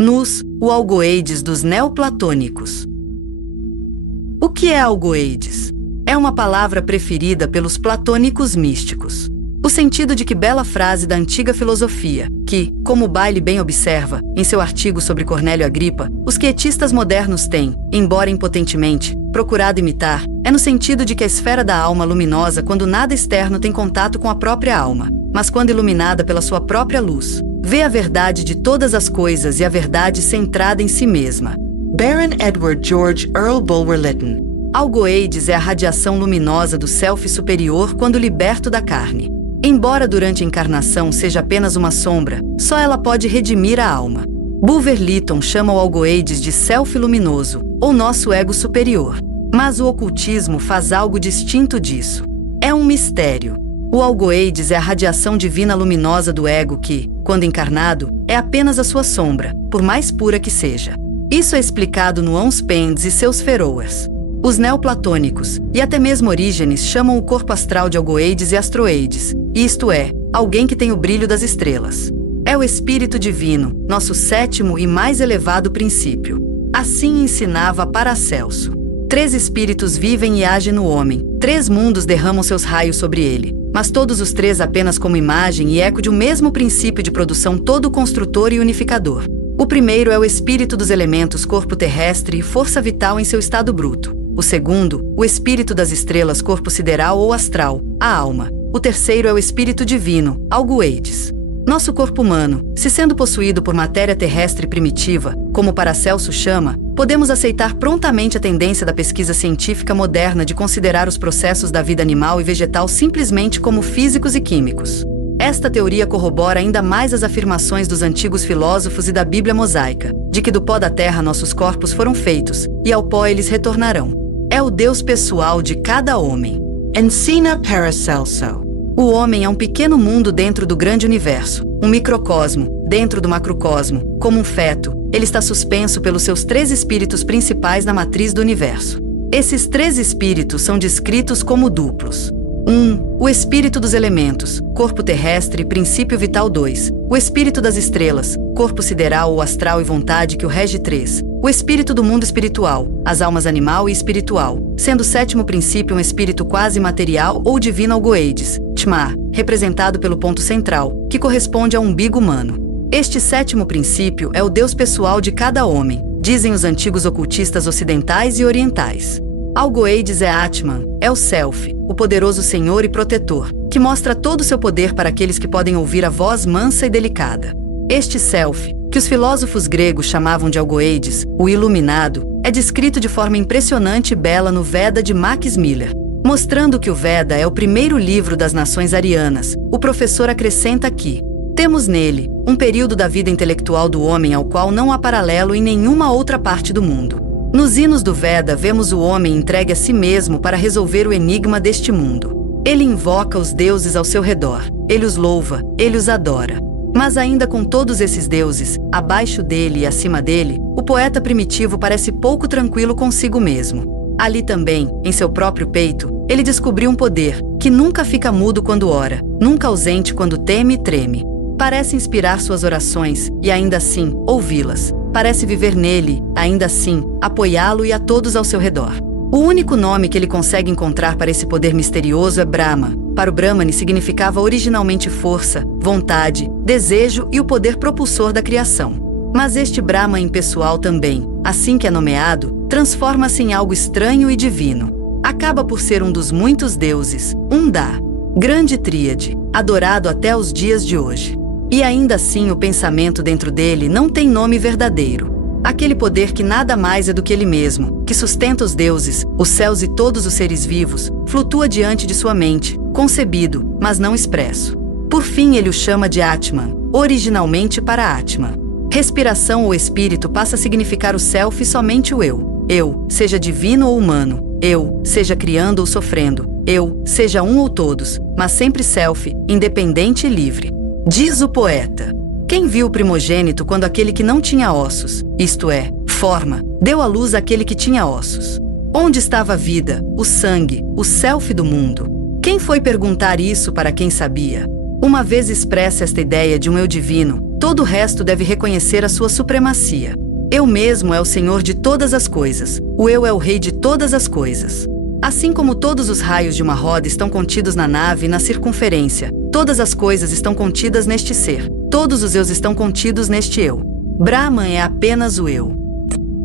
Nous, o algoeides dos neoplatônicos. O que é algoeides? É uma palavra preferida pelos platônicos místicos. O sentido de que bela frase da antiga filosofia, que, como Bailey bem observa, em seu artigo sobre Cornélio Agripa, os quietistas modernos têm, embora impotentemente, procurado imitar, é no sentido de que a esfera da alma luminosa quando nada externo tem contato com a própria alma, mas quando iluminada pela sua própria luz, vê a verdade de todas as coisas e a verdade centrada em si mesma. Baron Edward George Earl Bulwer Lytton. Algoeides é a radiação luminosa do self superior quando liberto da carne. Embora durante a encarnação seja apenas uma sombra, só ela pode redimir a alma. Bulwer Lytton chama o algoeides de self luminoso, ou nosso ego superior. Mas o ocultismo faz algo distinto disso. É um mistério. O algoeides é a radiação divina luminosa do ego que, quando encarnado, é apenas a sua sombra, por mais pura que seja. Isso é explicado no Ons Pendes e seus Ferroers. Os neoplatônicos, e até mesmo Orígenes, chamam o corpo astral de algoeides e astroeides, isto é, alguém que tem o brilho das estrelas. É o Espírito Divino, nosso sétimo e mais elevado princípio. Assim ensinava Paracelso. 3 espíritos vivem e agem no homem, 3 mundos derramam seus raios sobre ele, mas todos os 3 apenas como imagem e eco de um mesmo princípio de produção todo construtor e unificador. O primeiro é o espírito dos elementos, corpo terrestre e força vital em seu estado bruto. O segundo, o espírito das estrelas, corpo sideral ou astral, a alma. O terceiro é o espírito divino, algoeides. Nosso corpo humano, se sendo possuído por matéria terrestre primitiva, como Paracelso chama, podemos aceitar prontamente a tendência da pesquisa científica moderna de considerar os processos da vida animal e vegetal simplesmente como físicos e químicos. Esta teoria corrobora ainda mais as afirmações dos antigos filósofos e da Bíblia mosaica, de que do pó da terra nossos corpos foram feitos, e ao pó eles retornarão. É o Deus pessoal de cada homem. Ensina Paracelso. O homem é um pequeno mundo dentro do grande universo, um microcosmo, dentro do macrocosmo. Como um feto, ele está suspenso pelos seus 3 espíritos principais na matriz do universo. Esses 3 espíritos são descritos como duplos. 1. O espírito dos elementos, corpo terrestre, princípio vital. 2. O espírito das estrelas, corpo sideral ou astral e vontade que o rege. 3. O espírito do mundo espiritual, as almas animal e espiritual, sendo o 7º princípio um espírito quase material ou divino algoeides, Tma, representado pelo ponto central, que corresponde ao umbigo humano. Este 7º princípio é o Deus pessoal de cada homem, dizem os antigos ocultistas ocidentais e orientais. Algoeides é Atman, é o Self, o poderoso Senhor e protetor, que mostra todo o seu poder para aqueles que podem ouvir a voz mansa e delicada. Este Self, que os filósofos gregos chamavam de algoeides, o iluminado, é descrito de forma impressionante e bela no Veda de Max Miller. Mostrando que o Veda é o primeiro livro das nações arianas, o professor acrescenta que temos nele um período da vida intelectual do homem ao qual não há paralelo em nenhuma outra parte do mundo. Nos hinos do Veda vemos o homem entregue a si mesmo para resolver o enigma deste mundo. Ele invoca os deuses ao seu redor, ele os louva, ele os adora. Mas ainda com todos esses deuses, abaixo dele e acima dele, o poeta primitivo parece pouco tranquilo consigo mesmo. Ali também, em seu próprio peito, ele descobriu um poder, que nunca fica mudo quando ora, nunca ausente quando teme e treme. Parece inspirar suas orações, e ainda assim, ouvi-las. Parece viver nele, ainda assim, apoiá-lo e a todos ao seu redor. O único nome que ele consegue encontrar para esse poder misterioso é Brahma. Para o Brahmani significava originalmente força, vontade, desejo e o poder propulsor da criação. Mas este Brahma impessoal também, assim que é nomeado, transforma-se em algo estranho e divino. Acaba por ser um dos muitos deuses, um da grande tríade, adorado até os dias de hoje. E ainda assim o pensamento dentro dele não tem nome verdadeiro. Aquele poder que nada mais é do que ele mesmo, que sustenta os deuses, os céus e todos os seres vivos, flutua diante de sua mente, concebido, mas não expresso. Por fim ele o chama de Atman, originalmente para Atman. Respiração ou espírito passa a significar o self e somente o eu. Eu, seja divino ou humano. Eu, seja criando ou sofrendo. Eu, seja um ou todos, mas sempre self, independente e livre. Diz o poeta. Quem viu o primogênito quando aquele que não tinha ossos, isto é, forma, deu à luz aquele que tinha ossos? Onde estava a vida, o sangue, o self do mundo? Quem foi perguntar isso para quem sabia? Uma vez expressa esta ideia de um eu divino, todo o resto deve reconhecer a sua supremacia. Eu mesmo é o Senhor de todas as coisas, o eu é o Rei de todas as coisas. Assim como todos os raios de uma roda estão contidos na nave e na circunferência, todas as coisas estão contidas neste ser, todos os eus estão contidos neste eu. Brahman é apenas o eu.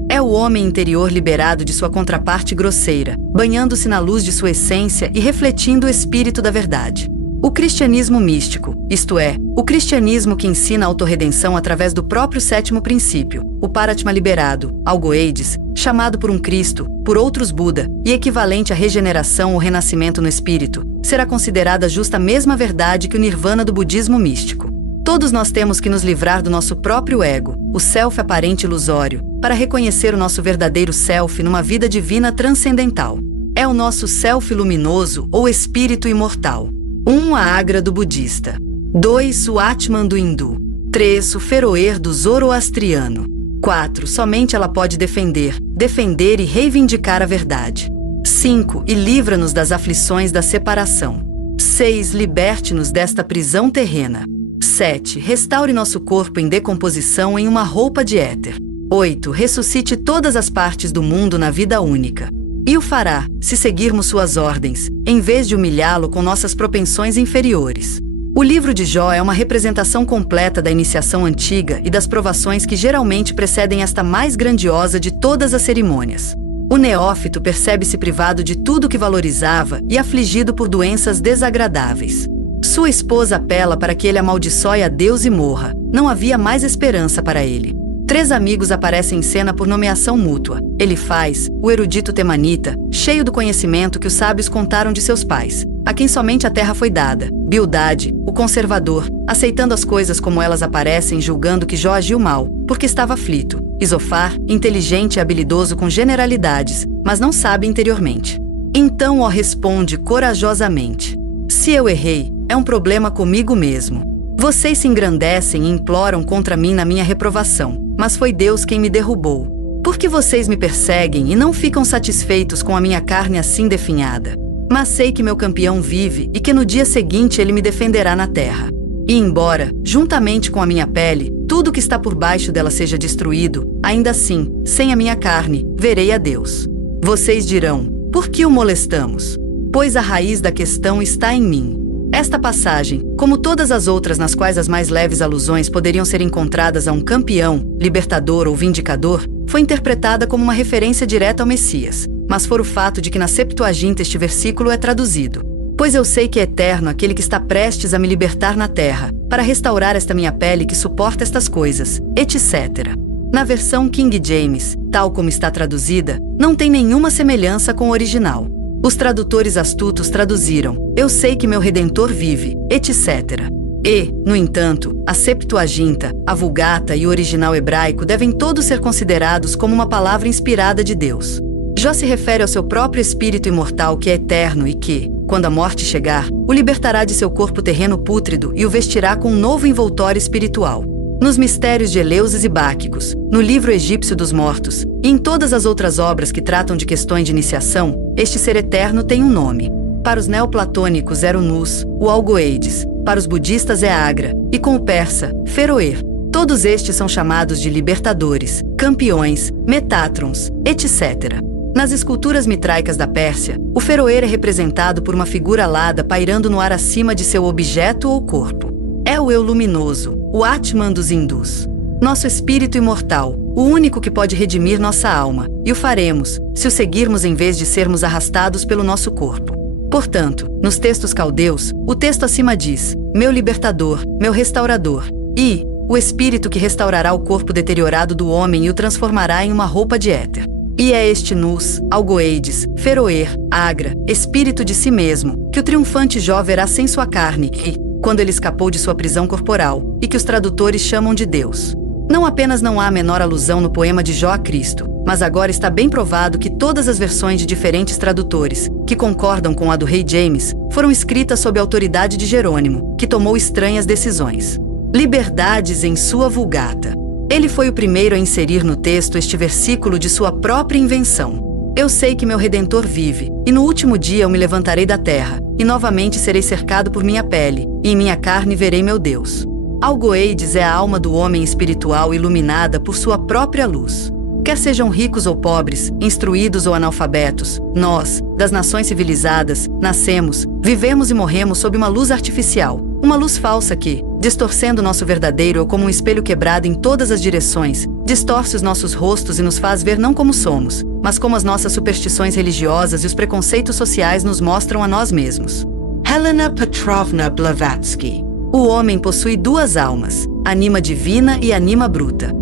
É o homem interior liberado de sua contraparte grosseira, banhando-se na luz de sua essência e refletindo o espírito da verdade. O cristianismo místico, isto é, o cristianismo que ensina a autorredenção através do próprio sétimo princípio, o Paratma liberado, Algoides, chamado por um Cristo, por outros Buda, e equivalente à regeneração ou renascimento no espírito, será considerada justa a mesma verdade que o Nirvana do budismo místico. Todos nós temos que nos livrar do nosso próprio ego, o self aparente ilusório, para reconhecer o nosso verdadeiro self numa vida divina transcendental. É o nosso self luminoso ou espírito imortal. 1. A Agra do budista. 2. O Atman do hindu. 3. O Feroer do zoroastriano. 4. Somente ela pode defender e reivindicar a verdade. 5. E livra-nos das aflições da separação. 6. Liberte-nos desta prisão terrena. 7. Restaure nosso corpo em decomposição em uma roupa de éter. 8. Ressuscite todas as partes do mundo na vida única. E o fará, se seguirmos suas ordens, em vez de humilhá-lo com nossas propensões inferiores. O livro de Jó é uma representação completa da iniciação antiga e das provações que geralmente precedem esta mais grandiosa de todas as cerimônias. O neófito percebe-se privado de tudo que valorizava e afligido por doenças desagradáveis. Sua esposa apela para que ele amaldiçoe a Deus e morra. Não havia mais esperança para ele. 3 amigos aparecem em cena por nomeação mútua. Elifaz, o erudito temanita, cheio do conhecimento que os sábios contaram de seus pais, a quem somente a terra foi dada. Bildade, o conservador, aceitando as coisas como elas aparecem, julgando que Jó agiu mal, porque estava aflito. Isofar, inteligente e habilidoso com generalidades, mas não sabe interiormente. Então ó responde corajosamente: se eu errei, é um problema comigo mesmo. Vocês se engrandecem e imploram contra mim na minha reprovação, mas foi Deus quem me derrubou. Por que vocês me perseguem e não ficam satisfeitos com a minha carne assim definhada? Mas sei que meu campeão vive e que no dia seguinte ele me defenderá na terra. E embora, juntamente com a minha pele, tudo que está por baixo dela seja destruído, ainda assim, sem a minha carne, verei a Deus. Vocês dirão: por que o molestamos? Pois a raiz da questão está em mim. Esta passagem, como todas as outras nas quais as mais leves alusões poderiam ser encontradas a um campeão, libertador ou vindicador, foi interpretada como uma referência direta ao Messias, mas for o fato de que na Septuaginta este versículo é traduzido: pois eu sei que é eterno aquele que está prestes a me libertar na terra, para restaurar esta minha pele que suporta estas coisas, etc. Na versão King James, tal como está traduzida, não tem nenhuma semelhança com o original. Os tradutores astutos traduziram: eu sei que meu Redentor vive, etc. E, no entanto, a Septuaginta, a Vulgata e o original hebraico devem todos ser considerados como uma palavra inspirada de Deus. Jó se refere ao seu próprio espírito imortal que é eterno e que, quando a morte chegar, o libertará de seu corpo terreno pútrido e o vestirá com um novo envoltório espiritual. Nos mistérios de Eleusis e Báquicos, no livro egípcio dos mortos, e em todas as outras obras que tratam de questões de iniciação, este ser eterno tem um nome. Para os neoplatônicos era o Nus, o Algoides, para os budistas é Agra, e com o persa, Feroer. Todos estes são chamados de libertadores, campeões, metátrons, etc. Nas esculturas mitraicas da Pérsia, o Feroer é representado por uma figura alada pairando no ar acima de seu objeto ou corpo. É o eu luminoso, o Atman dos hindus. Nosso espírito imortal, o único que pode redimir nossa alma, e o faremos, se o seguirmos em vez de sermos arrastados pelo nosso corpo. Portanto, nos textos caldeus, o texto acima diz: meu libertador, meu restaurador, e o espírito que restaurará o corpo deteriorado do homem e o transformará em uma roupa de éter. E é este Nus, Algoides, Feroer, Agra, espírito de si mesmo, que o triunfante Jó verá sem sua carne e, quando ele escapou de sua prisão corporal, e que os tradutores chamam de Deus. Não apenas não há a menor alusão no poema de Jó a Cristo, mas agora está bem provado que todas as versões de diferentes tradutores, que concordam com a do rei James, foram escritas sob a autoridade de Jerônimo, que tomou estranhas decisões. Liberdades em sua Vulgata. Ele foi o primeiro a inserir no texto este versículo de sua própria invenção. Eu sei que meu Redentor vive, e no último dia eu me levantarei da terra, e novamente serei cercado por minha pele, e em minha carne verei meu Deus. Algoeides é a alma do homem espiritual iluminada por sua própria luz. Quer sejam ricos ou pobres, instruídos ou analfabetos, nós, das nações civilizadas, nascemos, vivemos e morremos sob uma luz artificial, uma luz falsa que, distorcendo nosso verdadeiro eu como um espelho quebrado em todas as direções, distorce os nossos rostos e nos faz ver não como somos, mas como as nossas superstições religiosas e os preconceitos sociais nos mostram a nós mesmos. Helena Petrovna Blavatsky. O homem possui duas almas, anima divina e anima bruta.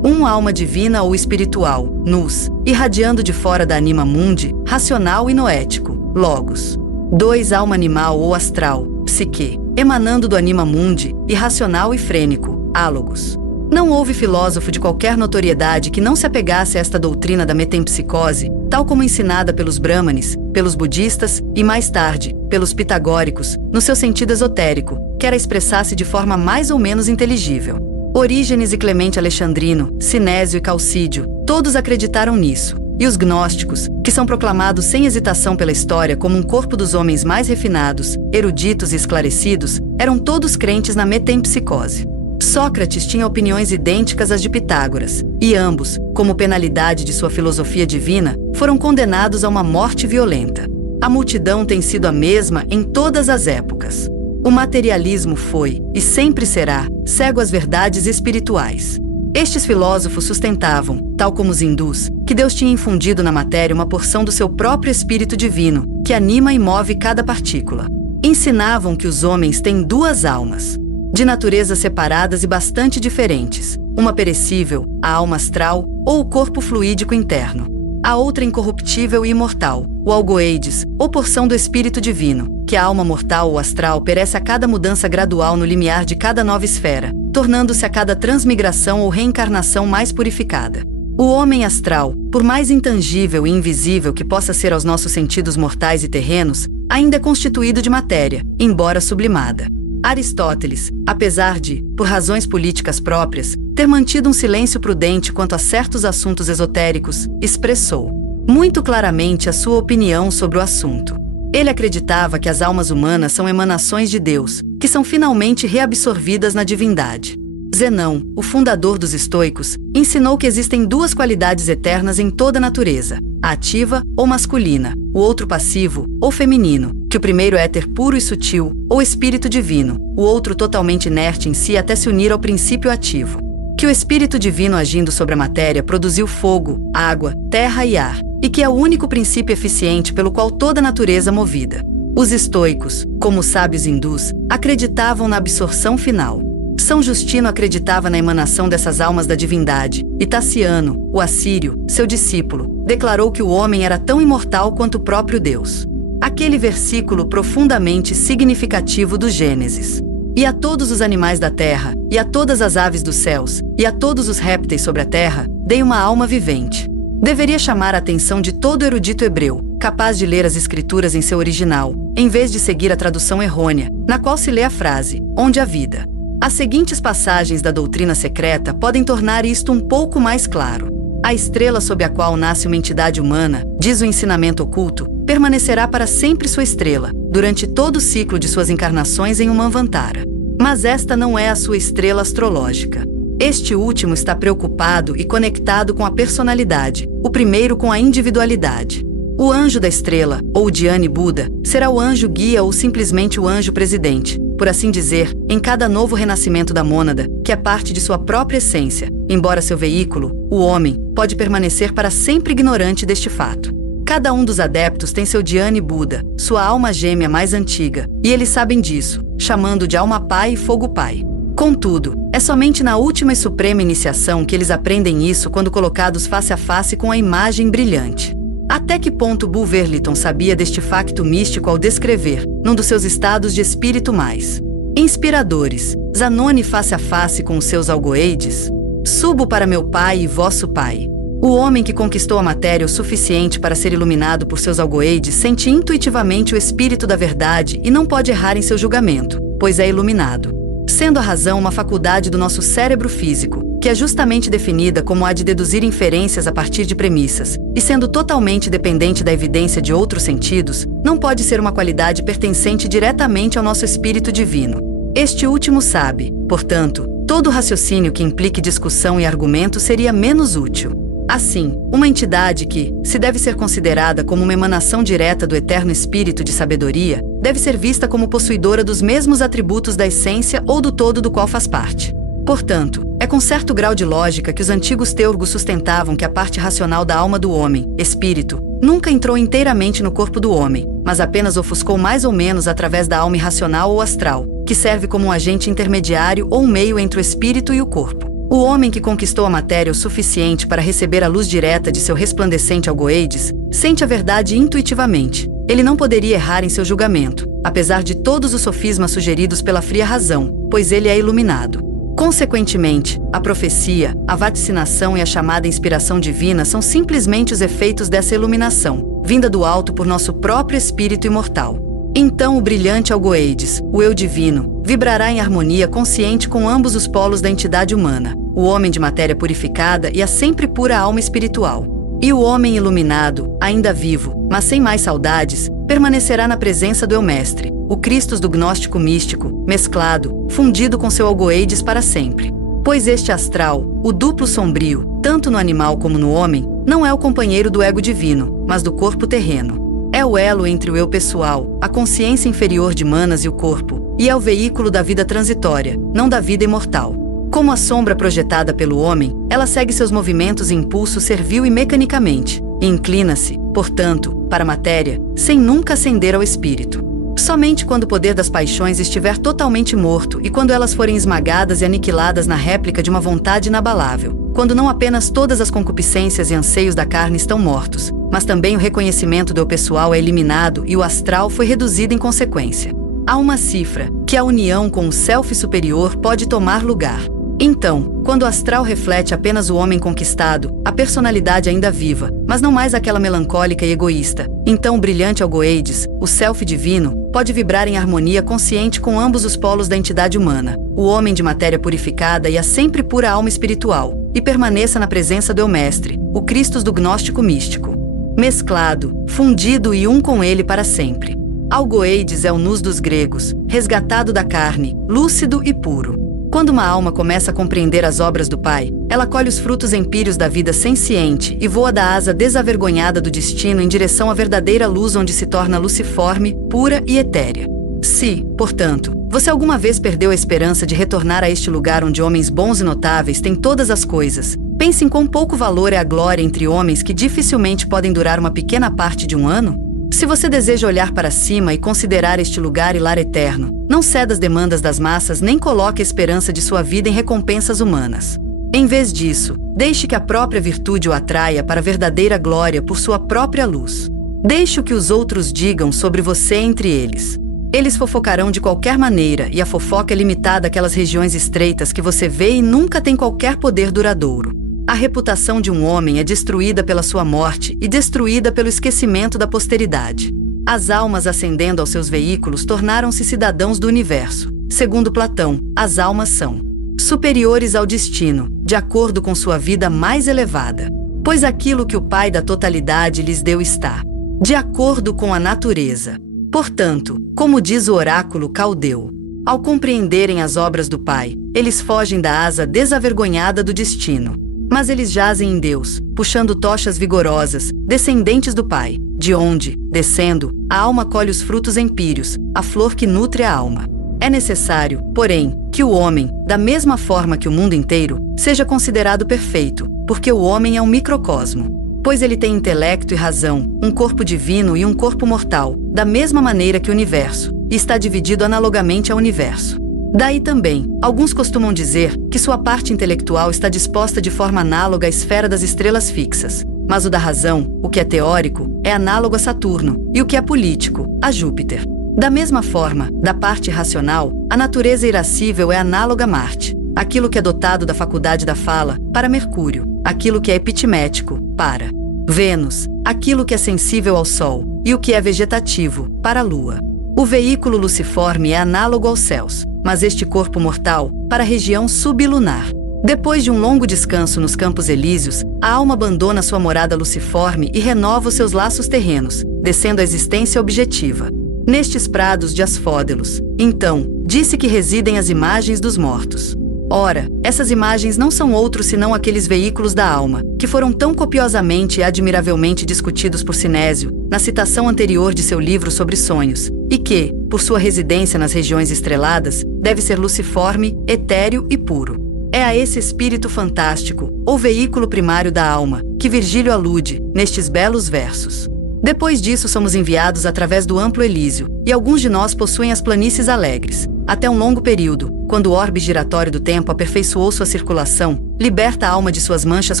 Alma divina ou espiritual, nous, irradiando de fora da anima mundi, racional e noético, logos. 2 Alma animal ou astral, psique, emanando do anima mundi, irracional e frênico, álogos. Não houve filósofo de qualquer notoriedade que não se apegasse a esta doutrina da metempsicose, tal como ensinada pelos brahmanes, pelos budistas e, mais tarde, pelos pitagóricos, no seu sentido esotérico, que era expressasse de forma mais ou menos inteligível. Orígenes e Clemente Alexandrino, Sinésio e Calcídio, todos acreditaram nisso. E os gnósticos, que são proclamados sem hesitação pela história como um corpo dos homens mais refinados, eruditos e esclarecidos, eram todos crentes na metempsicose. Sócrates tinha opiniões idênticas às de Pitágoras, e ambos, como penalidade de sua filosofia divina, foram condenados a uma morte violenta. A multidão tem sido a mesma em todas as épocas. O materialismo foi, e sempre será, cego às verdades espirituais. Estes filósofos sustentavam, tal como os hindus, que Deus tinha infundido na matéria uma porção do seu próprio espírito divino, que anima e move cada partícula. Ensinavam que os homens têm 2 almas, de naturezas separadas e bastante diferentes, uma perecível, a alma astral, ou o corpo fluídico interno. A outra incorruptível e imortal, o algoeides, ou porção do espírito divino, que a alma mortal ou astral perece a cada mudança gradual no limiar de cada nova esfera, tornando-se a cada transmigração ou reencarnação mais purificada. O homem astral, por mais intangível e invisível que possa ser aos nossos sentidos mortais e terrenos, ainda é constituído de matéria, embora sublimada. Aristóteles, apesar de, por razões políticas próprias, ter mantido um silêncio prudente quanto a certos assuntos esotéricos, expressou muito claramente a sua opinião sobre o assunto. Ele acreditava que as almas humanas são emanações de Deus, que são finalmente reabsorvidas na divindade. Zenão, o fundador dos estoicos, ensinou que existem 2 qualidades eternas em toda a natureza, a ativa ou masculina, o outro passivo ou feminino, que o primeiro é éter puro e sutil, ou espírito divino, o outro totalmente inerte em si até se unir ao princípio ativo. Que o espírito divino agindo sobre a matéria produziu fogo, água, terra e ar, e que é o único princípio eficiente pelo qual toda a natureza é movida. Os estoicos, como os sábios hindus, acreditavam na absorção final. São Justino acreditava na emanação dessas almas da divindade, e Taciano, o assírio, seu discípulo, declarou que o homem era tão imortal quanto o próprio Deus. Aquele versículo profundamente significativo do Gênesis. E a todos os animais da terra, e a todas as aves dos céus, e a todos os répteis sobre a terra, dei uma alma vivente. Deveria chamar a atenção de todo erudito hebreu, capaz de ler as escrituras em seu original, em vez de seguir a tradução errônea, na qual se lê a frase, onde há vida. As seguintes passagens da doutrina secreta podem tornar isto um pouco mais claro. A estrela sob a qual nasce uma entidade humana, diz o ensinamento oculto, permanecerá para sempre sua estrela, durante todo o ciclo de suas encarnações em um Manvantara. Mas esta não é a sua estrela astrológica. Este último está preocupado e conectado com a personalidade, o primeiro com a individualidade. O anjo da estrela, ou Dhyani Buda, será o anjo guia ou simplesmente o anjo presidente, por assim dizer, em cada novo renascimento da mônada, que é parte de sua própria essência, embora seu veículo, o homem, pode permanecer para sempre ignorante deste fato. Cada um dos adeptos tem seu Dhyani Buda, sua alma gêmea mais antiga, e eles sabem disso, chamando de alma pai e fogo pai. Contudo, é somente na última e suprema iniciação que eles aprendem isso quando colocados face a face com a imagem brilhante. Até que ponto Bulwer-Lytton sabia deste facto místico ao descrever, num dos seus estados de espírito mais inspiradores, Zanoni face a face com os seus algoeides? Subo para meu pai e vosso pai. O homem que conquistou a matéria o suficiente para ser iluminado por seus algoeides sente intuitivamente o espírito da verdade e não pode errar em seu julgamento, pois é iluminado. Sendo a razão uma faculdade do nosso cérebro físico, que é justamente definida como a de deduzir inferências a partir de premissas, e sendo totalmente dependente da evidência de outros sentidos, não pode ser uma qualidade pertencente diretamente ao nosso espírito divino. Este último sabe, portanto, todo raciocínio que implique discussão e argumento seria menos útil. Assim, uma entidade que, se deve ser considerada como uma emanação direta do eterno espírito de sabedoria, deve ser vista como possuidora dos mesmos atributos da essência ou do todo do qual faz parte. Portanto, é com certo grau de lógica que os antigos teurgos sustentavam que a parte racional da alma do homem, espírito, nunca entrou inteiramente no corpo do homem, mas apenas ofuscou mais ou menos através da alma irracional ou astral, que serve como um agente intermediário ou um meio entre o espírito e o corpo. O homem que conquistou a matéria o suficiente para receber a luz direta de seu resplandecente algoeides, sente a verdade intuitivamente. Ele não poderia errar em seu julgamento, apesar de todos os sofismas sugeridos pela fria razão, pois ele é iluminado. Consequentemente, a profecia, a vaticinação e a chamada inspiração divina são simplesmente os efeitos dessa iluminação, vinda do alto por nosso próprio espírito imortal. Então o brilhante algoeides, o eu divino, vibrará em harmonia consciente com ambos os polos da entidade humana, o homem de matéria purificada e a sempre pura alma espiritual. E o homem iluminado, ainda vivo, mas sem mais saudades, permanecerá na presença do eu-mestre, o Cristos do gnóstico místico, mesclado, fundido com seu algoeides para sempre. Pois este astral, o duplo sombrio, tanto no animal como no homem, não é o companheiro do ego divino, mas do corpo terreno. É o elo entre o eu pessoal, a consciência inferior de Manas e o corpo, e é o veículo da vida transitória, não da vida imortal. Como a sombra projetada pelo homem, ela segue seus movimentos e impulsos servil e mecanicamente, e inclina-se, portanto, para a matéria, sem nunca ascender ao espírito. Somente quando o poder das paixões estiver totalmente morto e quando elas forem esmagadas e aniquiladas na réplica de uma vontade inabalável, quando não apenas todas as concupiscências e anseios da carne estão mortos, mas também o reconhecimento do eu pessoal é eliminado e o astral foi reduzido em consequência. Há uma cifra, que a união com o self superior pode tomar lugar. Então, quando o astral reflete apenas o homem conquistado, a personalidade ainda viva, mas não mais aquela melancólica e egoísta, então o brilhante algoeides, o self divino, pode vibrar em harmonia consciente com ambos os polos da entidade humana, o homem de matéria purificada e a sempre pura alma espiritual, e permaneça na presença do eu-mestre, o Cristos do gnóstico místico. Mesclado, fundido e um com ele para sempre. Algoeides é o nus dos gregos, resgatado da carne, lúcido e puro. Quando uma alma começa a compreender as obras do Pai, ela colhe os frutos empíreos da vida senciente e voa da asa desavergonhada do destino em direção à verdadeira luz onde se torna luciforme, pura e etérea. Se, portanto, você alguma vez perdeu a esperança de retornar a este lugar onde homens bons e notáveis têm todas as coisas, pense em quão pouco valor é a glória entre homens que dificilmente podem durar uma pequena parte de um ano. Se você deseja olhar para cima e considerar este lugar e lar eterno, não ceda às demandas das massas nem coloque a esperança de sua vida em recompensas humanas. Em vez disso, deixe que a própria virtude o atraia para a verdadeira glória por sua própria luz. Deixe o que os outros digam sobre você entre eles. Eles fofocarão de qualquer maneira e a fofoca é limitada àquelas regiões estreitas que você vê e nunca tem qualquer poder duradouro. A reputação de um homem é destruída pela sua morte e destruída pelo esquecimento da posteridade. As almas ascendendo aos seus veículos tornaram-se cidadãos do universo. Segundo Platão, as almas são superiores ao destino, de acordo com sua vida mais elevada, pois aquilo que o Pai da totalidade lhes deu está de acordo com a natureza. Portanto, como diz o oráculo caldeu, ao compreenderem as obras do Pai, eles fogem da asa desavergonhada do destino. Mas eles jazem em Deus, puxando tochas vigorosas, descendentes do Pai, de onde, descendo, a alma colhe os frutos empíreos, a flor que nutre a alma. É necessário, porém, que o homem, da mesma forma que o mundo inteiro, seja considerado perfeito, porque o homem é um microcosmo. Pois ele tem intelecto e razão, um corpo divino e um corpo mortal, da mesma maneira que o universo, e está dividido analogamente ao universo. Daí também, alguns costumam dizer que sua parte intelectual está disposta de forma análoga à esfera das estrelas fixas, mas o da razão, o que é teórico, é análogo a Saturno, e o que é político, a Júpiter. Da mesma forma, da parte racional, a natureza irascível é análoga a Marte, aquilo que é dotado da faculdade da fala, para Mercúrio, aquilo que é epitimético, para Vênus, aquilo que é sensível ao Sol, e o que é vegetativo, para a Lua. O veículo luciforme é análogo aos céus, mas este corpo mortal, para a região sublunar. Depois de um longo descanso nos Campos Elíseos, a alma abandona sua morada luciforme e renova os seus laços terrenos, descendo à existência objetiva. Nestes prados de asfódelos, então, disse que residem as imagens dos mortos. Ora, essas imagens não são outros senão aqueles veículos da alma, que foram tão copiosamente e admiravelmente discutidos por Sinésio, na citação anterior de seu livro sobre sonhos, e que, por sua residência nas regiões estreladas, deve ser luciforme, etéreo e puro. É a esse espírito fantástico, ou veículo primário da alma, que Virgílio alude, nestes belos versos. Depois disso somos enviados através do amplo Elísio, e alguns de nós possuem as planícies alegres, até um longo período, quando o orbe giratório do tempo aperfeiçoou sua circulação, liberta a alma de suas manchas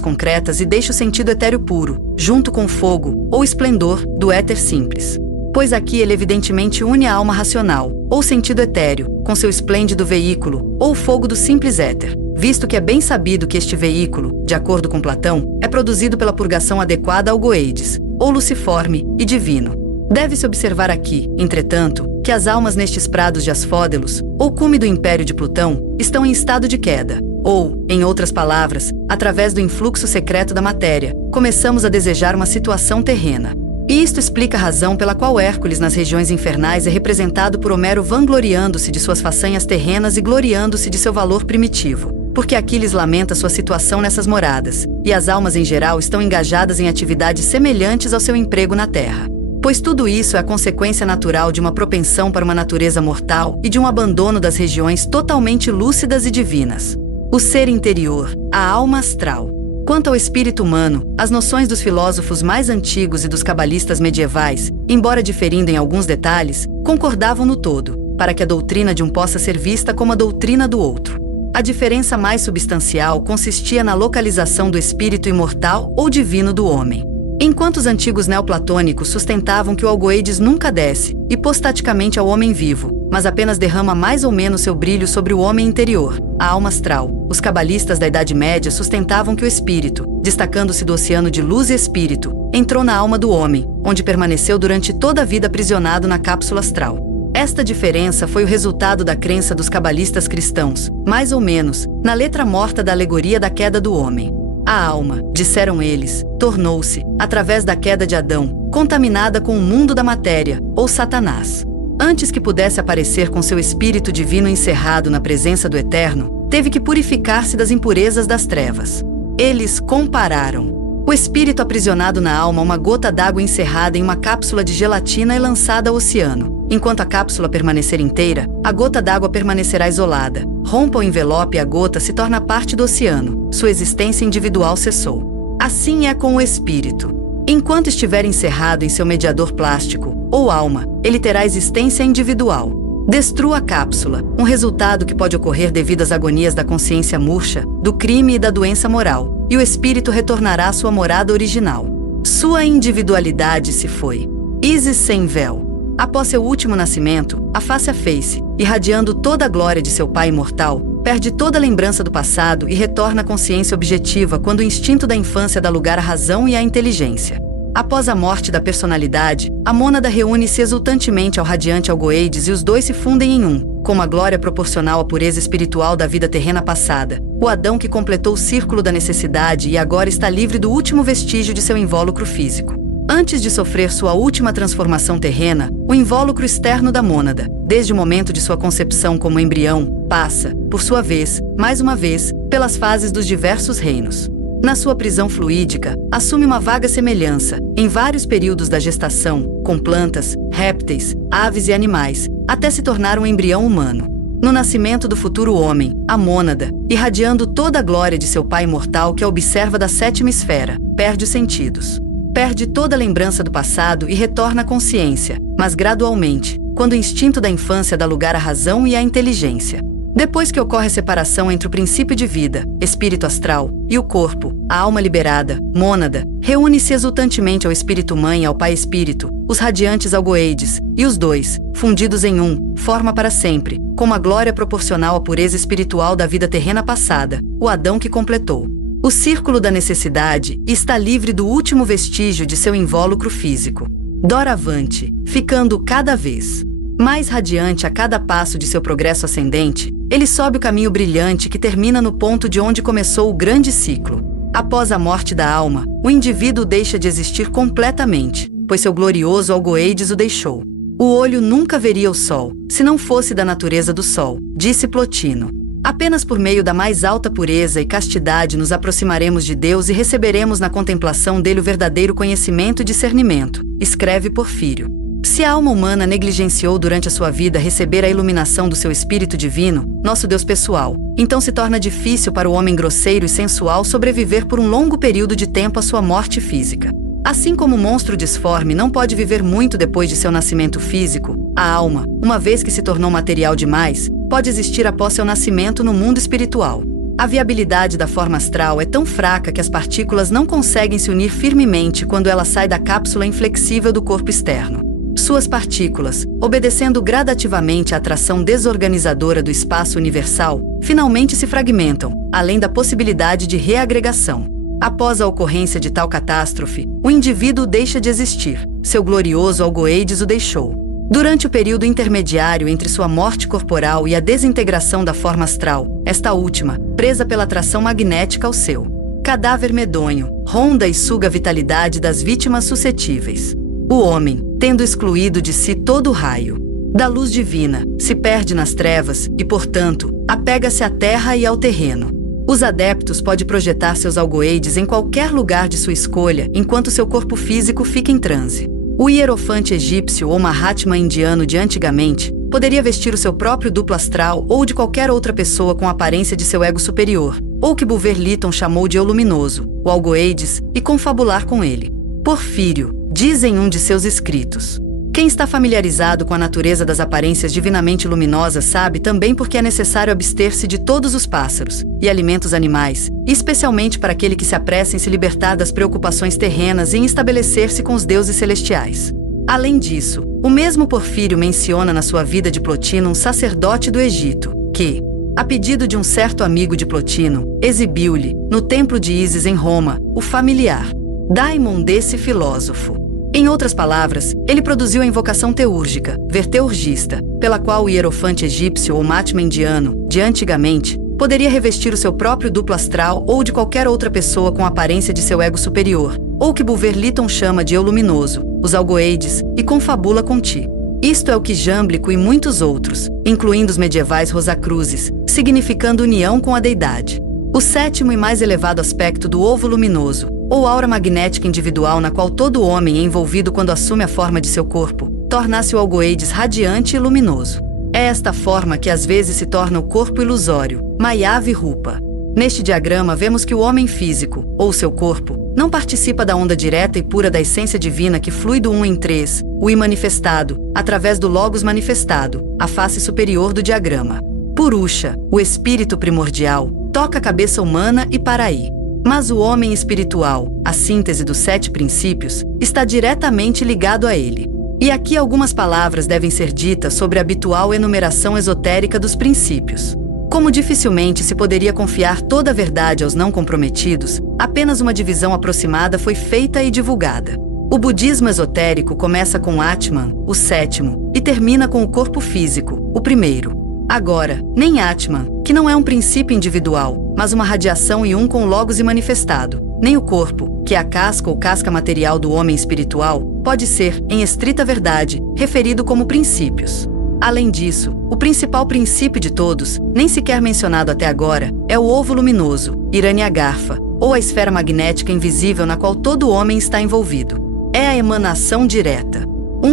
concretas e deixa o sentido etéreo puro, junto com o fogo, ou esplendor, do éter simples. Pois aqui ele evidentemente une a alma racional, ou sentido etéreo, com seu esplêndido veículo, ou fogo do simples éter, visto que é bem sabido que este veículo, de acordo com Platão, é produzido pela purgação adequada ao goeides, ou luciforme, e divino. Deve-se observar aqui, entretanto, que as almas nestes prados de asfódelos, ou cume do império de Plutão, estão em estado de queda, ou, em outras palavras, através do influxo secreto da matéria, começamos a desejar uma situação terrena. E isto explica a razão pela qual Hércules nas regiões infernais é representado por Homero vangloriando-se de suas façanhas terrenas e gloriando-se de seu valor primitivo, porque Aquiles lamenta sua situação nessas moradas, e as almas em geral estão engajadas em atividades semelhantes ao seu emprego na terra. Pois tudo isso é a consequência natural de uma propensão para uma natureza mortal e de um abandono das regiões totalmente lúcidas e divinas. O ser interior, a alma astral. Quanto ao espírito humano, as noções dos filósofos mais antigos e dos cabalistas medievais, embora diferindo em alguns detalhes, concordavam no todo, para que a doutrina de um possa ser vista como a doutrina do outro. A diferença mais substancial consistia na localização do espírito imortal ou divino do homem. Enquanto os antigos neoplatônicos sustentavam que o algoeides nunca desce, hipostaticamente ao homem vivo, mas apenas derrama mais ou menos seu brilho sobre o homem interior, a alma astral, os cabalistas da Idade Média sustentavam que o espírito, destacando-se do oceano de luz e espírito, entrou na alma do homem, onde permaneceu durante toda a vida aprisionado na cápsula astral. Esta diferença foi o resultado da crença dos cabalistas cristãos, mais ou menos, na letra morta da alegoria da queda do homem. A alma, disseram eles, tornou-se, através da queda de Adão, contaminada com o mundo da matéria, ou Satanás. Antes que pudesse aparecer com seu espírito divino encerrado na presença do Eterno, teve que purificar-se das impurezas das trevas. Eles compararam o espírito aprisionado na alma a uma gota d'água encerrada em uma cápsula de gelatina e lançada ao oceano. Enquanto a cápsula permanecer inteira, a gota d'água permanecerá isolada. Rompa o envelope e a gota se torna parte do oceano. Sua existência individual cessou. Assim é com o espírito. Enquanto estiver encerrado em seu mediador plástico, ou alma, ele terá existência individual. Destrua a cápsula, um resultado que pode ocorrer devido às agonias da consciência murcha, do crime e da doença moral, e o espírito retornará à sua morada original. Sua individualidade se foi. Isis sem véu. Após seu último nascimento, a face a face, irradiando toda a glória de seu pai imortal, perde toda a lembrança do passado e retorna à consciência objetiva quando o instinto da infância dá lugar à razão e à inteligência. Após a morte da personalidade, a mônada reúne-se exultantemente ao radiante algoeides e os dois se fundem em um, com uma glória proporcional à pureza espiritual da vida terrena passada. O Adão que completou o círculo da necessidade e agora está livre do último vestígio de seu invólucro físico. Antes de sofrer sua última transformação terrena, o invólucro externo da mônada, desde o momento de sua concepção como embrião, passa, por sua vez, mais uma vez, pelas fases dos diversos reinos. Na sua prisão fluídica, assume uma vaga semelhança, em vários períodos da gestação, com plantas, répteis, aves e animais, até se tornar um embrião humano. No nascimento do futuro homem, a mônada, irradiando toda a glória de seu pai imortal que a observa da sétima esfera, perde os sentidos. Perde toda a lembrança do passado e retorna à consciência, mas gradualmente, quando o instinto da infância dá lugar à razão e à inteligência. Depois que ocorre a separação entre o princípio de vida, espírito astral, e o corpo, a alma liberada, mônada, reúne-se exultantemente ao espírito-mãe e ao pai-espírito, os radiantes algoeides, e os dois, fundidos em um, forma para sempre, com uma glória proporcional à pureza espiritual da vida terrena passada, o Adão que completou. O círculo da necessidade está livre do último vestígio de seu invólucro físico. Doravante, ficando cada vez mais radiante a cada passo de seu progresso ascendente, ele sobe o caminho brilhante que termina no ponto de onde começou o grande ciclo. Após a morte da alma, o indivíduo deixa de existir completamente, pois seu glorioso algoeides o deixou. O olho nunca veria o sol, se não fosse da natureza do sol, disse Plotino. Apenas por meio da mais alta pureza e castidade nos aproximaremos de Deus e receberemos na contemplação dele o verdadeiro conhecimento e discernimento, escreve Porfírio. Se a alma humana negligenciou durante a sua vida receber a iluminação do seu Espírito Divino, nosso Deus pessoal, então se torna difícil para o homem grosseiro e sensual sobreviver por um longo período de tempo à sua morte física. Assim como o monstro disforme não pode viver muito depois de seu nascimento físico, a alma, uma vez que se tornou material demais, pode existir após seu nascimento no mundo espiritual. A viabilidade da forma astral é tão fraca que as partículas não conseguem se unir firmemente quando ela sai da cápsula inflexível do corpo externo. Suas partículas, obedecendo gradativamente à atração desorganizadora do espaço universal, finalmente se fragmentam, além da possibilidade de reagregação. Após a ocorrência de tal catástrofe, o indivíduo deixa de existir, seu glorioso algoeides o deixou. Durante o período intermediário entre sua morte corporal e a desintegração da forma astral, esta última, presa pela atração magnética ao seu cadáver medonho, ronda e suga a vitalidade das vítimas suscetíveis. O homem, tendo excluído de si todo o raio da luz divina, se perde nas trevas e, portanto, apega-se à terra e ao terreno. Os adeptos podem projetar seus algoeides em qualquer lugar de sua escolha enquanto seu corpo físico fica em transe. O hierofante egípcio ou Mahatma indiano de antigamente poderia vestir o seu próprio duplo astral ou de qualquer outra pessoa com a aparência de seu ego superior, ou que Bulwer Lytton chamou de eu luminoso, o algoeides, e confabular com ele. Porfírio diz em um de seus escritos: quem está familiarizado com a natureza das aparências divinamente luminosas sabe também por que é necessário abster-se de todos os pássaros e alimentos animais, especialmente para aquele que se apressa em se libertar das preocupações terrenas e em estabelecer-se com os deuses celestiais. Além disso, o mesmo Porfírio menciona na sua vida de Plotino um sacerdote do Egito, que, a pedido de um certo amigo de Plotino, exibiu-lhe, no templo de Ísis em Roma, o familiar daimon desse filósofo. Em outras palavras, ele produziu a invocação teúrgica, verteurgista, pela qual o hierofante egípcio ou Mahatma indiano, de antigamente, poderia revestir o seu próprio duplo astral ou de qualquer outra pessoa com a aparência de seu ego superior, ou que Bulwer Lytton chama de eu luminoso, os algoeides, e confabula com ti. Isto é o que Jâmblico e muitos outros, incluindo os medievais Rosacruzes, significando união com a deidade. O sétimo e mais elevado aspecto do ovo luminoso, ou aura magnética individual na qual todo homem é envolvido quando assume a forma de seu corpo, torna-se o algoeides radiante e luminoso. É esta forma que às vezes se torna o corpo ilusório, Mayava Rupa. Neste diagrama vemos que o homem físico, ou seu corpo, não participa da onda direta e pura da essência divina que flui do 1 em 3, o I manifestado, através do Logos manifestado, a face superior do diagrama. Purusha, o espírito primordial, toca a cabeça humana e para aí. Mas o homem espiritual, a síntese dos 7 princípios, está diretamente ligado a ele. E aqui algumas palavras devem ser ditas sobre a habitual enumeração esotérica dos princípios. Como dificilmente se poderia confiar toda a verdade aos não comprometidos, apenas uma divisão aproximada foi feita e divulgada. O budismo esotérico começa com Atman, o 7º, e termina com o corpo físico, o 1º. Agora, nem Atman, que não é um princípio individual, mas uma radiação e um com o Logos manifestado, nem o corpo, que é a casca ou casca material do homem espiritual, pode ser, em estrita verdade, referido como princípios. Além disso, o principal princípio de todos, nem sequer mencionado até agora, é o ovo luminoso, Hiranyagartha, ou a esfera magnética invisível na qual todo homem está envolvido. É a emanação direta.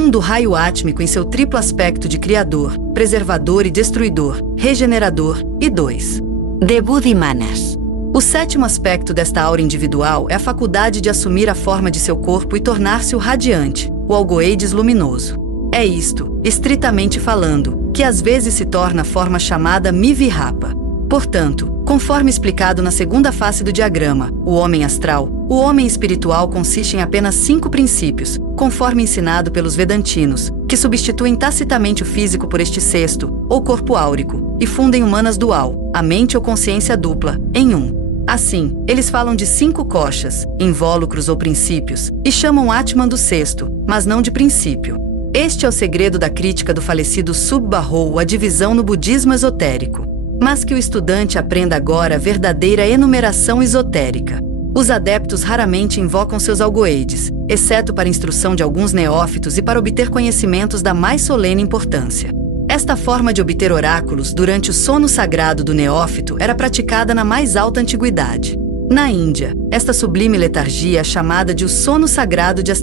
Do raio átmico em seu triplo aspecto de criador, preservador e destruidor, regenerador, e 2. De Buddhimanas. O 7º aspecto desta aura individual é a faculdade de assumir a forma de seu corpo e tornar-se o radiante, o algoeides luminoso. É isto, estritamente falando, que às vezes se torna a forma chamada Mivirapa. Portanto, conforme explicado na segunda face do diagrama, o homem astral, o homem espiritual consiste em apenas 5 princípios, conforme ensinado pelos Vedantinos, que substituem tacitamente o físico por este 6º, ou corpo áurico, e fundem o manas dual, a mente ou consciência dupla, em um. Assim, eles falam de 5 koshas, invólucros ou princípios, e chamam Atman do 6º, mas não de princípio. Este é o segredo da crítica do falecido Subbarrou à divisão no budismo esotérico. mas que o estudante aprenda agora a verdadeira enumeração esotérica. Os adeptos raramente invocam seus algoides, exceto para instrução de alguns neófitos e para obter conhecimentos da mais solene importância. Esta forma de obter oráculos durante o sono sagrado do neófito era praticada na mais alta antiguidade. Na Índia, esta sublime letargia é chamada de o sono sagrado de ***.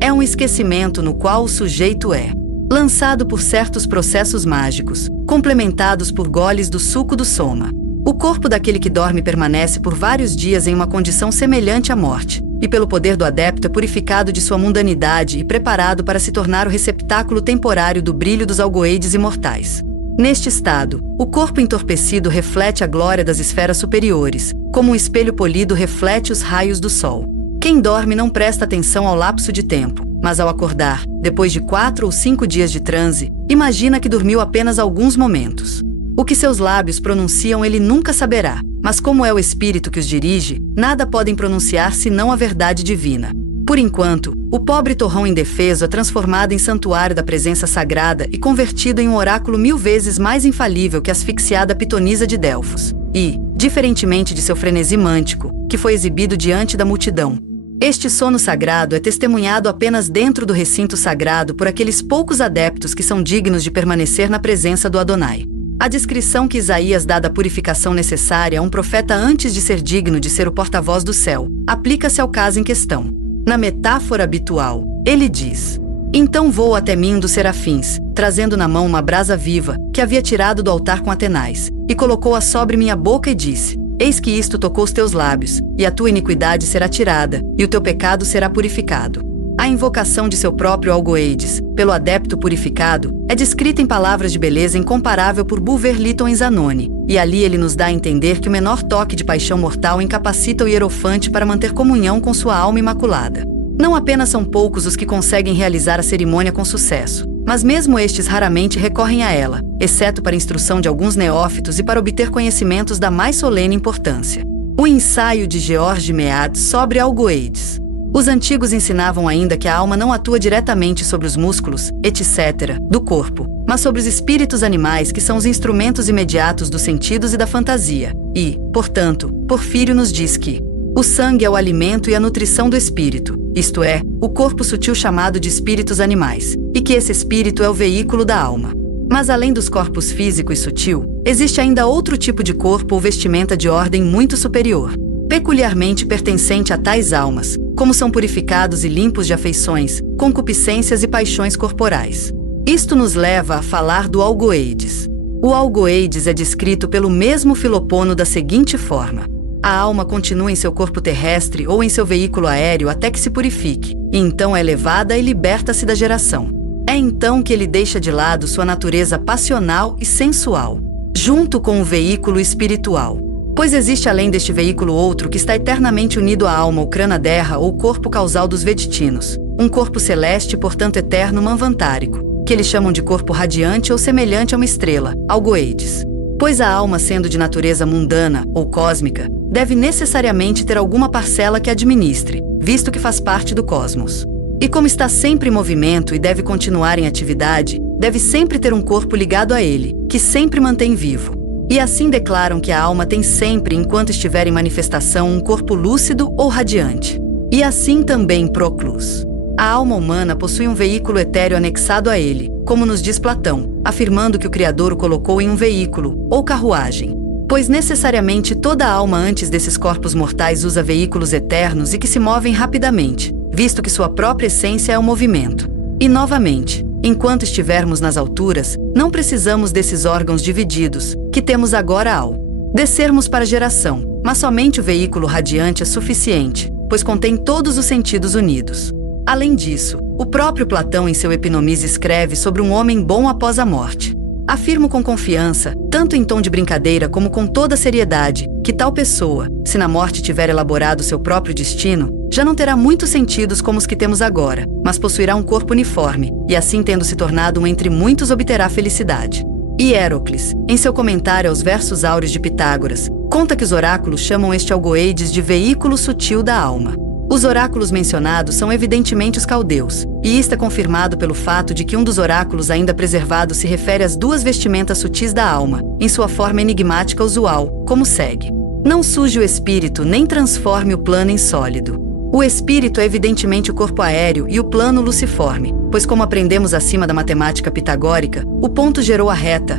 É um esquecimento no qual o sujeito é lançado por certos processos mágicos, complementados por goles do suco do soma. O corpo daquele que dorme permanece por vários dias em uma condição semelhante à morte, e pelo poder do adepto é purificado de sua mundanidade e preparado para se tornar o receptáculo temporário do brilho dos algoides imortais. Neste estado, o corpo entorpecido reflete a glória das esferas superiores, como um espelho polido reflete os raios do sol. Quem dorme não presta atenção ao lapso de tempo, mas ao acordar, depois de 4 ou 5 dias de transe, imagina que dormiu apenas alguns momentos. O que seus lábios pronunciam ele nunca saberá, mas como é o espírito que os dirige, nada podem pronunciar senão a verdade divina. Por enquanto, o pobre torrão indefeso é transformado em santuário da presença sagrada e convertido em um oráculo 1000 vezes mais infalível que a asfixiada pitonisa de Delfos. E, diferentemente de seu frenesi mântico, que foi exibido diante da multidão, este sono sagrado é testemunhado apenas dentro do recinto sagrado por aqueles poucos adeptos que são dignos de permanecer na presença do Adonai. A descrição que Isaías dá da purificação necessária a um profeta antes de ser digno de ser o porta-voz do céu, aplica-se ao caso em questão. Na metáfora habitual, ele diz: Então voou até mim um dos serafins, trazendo na mão uma brasa viva, que havia tirado do altar com Atenais, e colocou-a sobre minha boca e disse: Eis que isto tocou os teus lábios, e a tua iniquidade será tirada, e o teu pecado será purificado. A invocação de seu próprio algoides, pelo adepto purificado, é descrita em palavras de beleza incomparável por Bulwer Lytton em Zanoni, e ali ele nos dá a entender que o menor toque de paixão mortal incapacita o hierofante para manter comunhão com sua alma imaculada. Não apenas são poucos os que conseguem realizar a cerimônia com sucesso, mas mesmo estes raramente recorrem a ela, exceto para a instrução de alguns neófitos e para obter conhecimentos da mais solene importância. O ensaio de George Mead sobre algoides. Os antigos ensinavam ainda que a alma não atua diretamente sobre os músculos, etc., do corpo, mas sobre os espíritos animais que são os instrumentos imediatos dos sentidos e da fantasia. E, portanto, Porfírio nos diz que o sangue é o alimento e a nutrição do espírito, isto é, o corpo sutil chamado de espíritos animais, e que esse espírito é o veículo da alma. Mas além dos corpos físico e sutil, existe ainda outro tipo de corpo ou vestimenta de ordem muito superior, peculiarmente pertencente a tais almas, como são purificados e limpos de afeições, concupiscências e paixões corporais. Isto nos leva a falar do algoides. O algoides é descrito pelo mesmo Filopono da seguinte forma: a alma continua em seu corpo terrestre ou em seu veículo aéreo até que se purifique, e então é levada e liberta-se da geração. É então que ele deixa de lado sua natureza passional e sensual, junto com o veículo espiritual. Pois existe além deste veículo outro que está eternamente unido à alma ou cranaderra ou corpo causal dos veditinos, um corpo celeste, portanto eterno manvantárico, que eles chamam de corpo radiante ou semelhante a uma estrela, algoides. Pois a alma, sendo de natureza mundana ou cósmica, deve necessariamente ter alguma parcela que administre, visto que faz parte do cosmos. E como está sempre em movimento e deve continuar em atividade, deve sempre ter um corpo ligado a ele, que sempre mantém vivo. E assim declaram que a alma tem sempre, enquanto estiver em manifestação, um corpo lúcido ou radiante. E assim também Proclus. A alma humana possui um veículo etéreo anexado a ele, como nos diz Platão, afirmando que o Criador o colocou em um veículo, ou carruagem. Pois necessariamente toda alma antes desses corpos mortais usa veículos eternos e que se movem rapidamente, visto que sua própria essência é o movimento. E novamente, enquanto estivermos nas alturas, não precisamos desses órgãos divididos, que temos agora ao descermos para a geração, mas somente o veículo radiante é suficiente, pois contém todos os sentidos unidos. Além disso, o próprio Platão em seu Epinomise escreve sobre um homem bom após a morte. Afirmo com confiança, tanto em tom de brincadeira como com toda seriedade, que tal pessoa, se na morte tiver elaborado seu próprio destino, já não terá muitos sentidos como os que temos agora, mas possuirá um corpo uniforme, e assim tendo se tornado um entre muitos obterá felicidade. E Hierocles, em seu comentário aos versos áureos de Pitágoras, conta que os oráculos chamam este algoides de veículo sutil da alma. Os oráculos mencionados são evidentemente os caldeus, e isto é confirmado pelo fato de que um dos oráculos ainda preservado se refere às duas vestimentas sutis da alma, em sua forma enigmática usual, como segue: não suje o espírito nem transforme o plano em sólido. O espírito é evidentemente o corpo aéreo e o plano luciforme, pois como aprendemos acima da matemática pitagórica, o ponto gerou a reta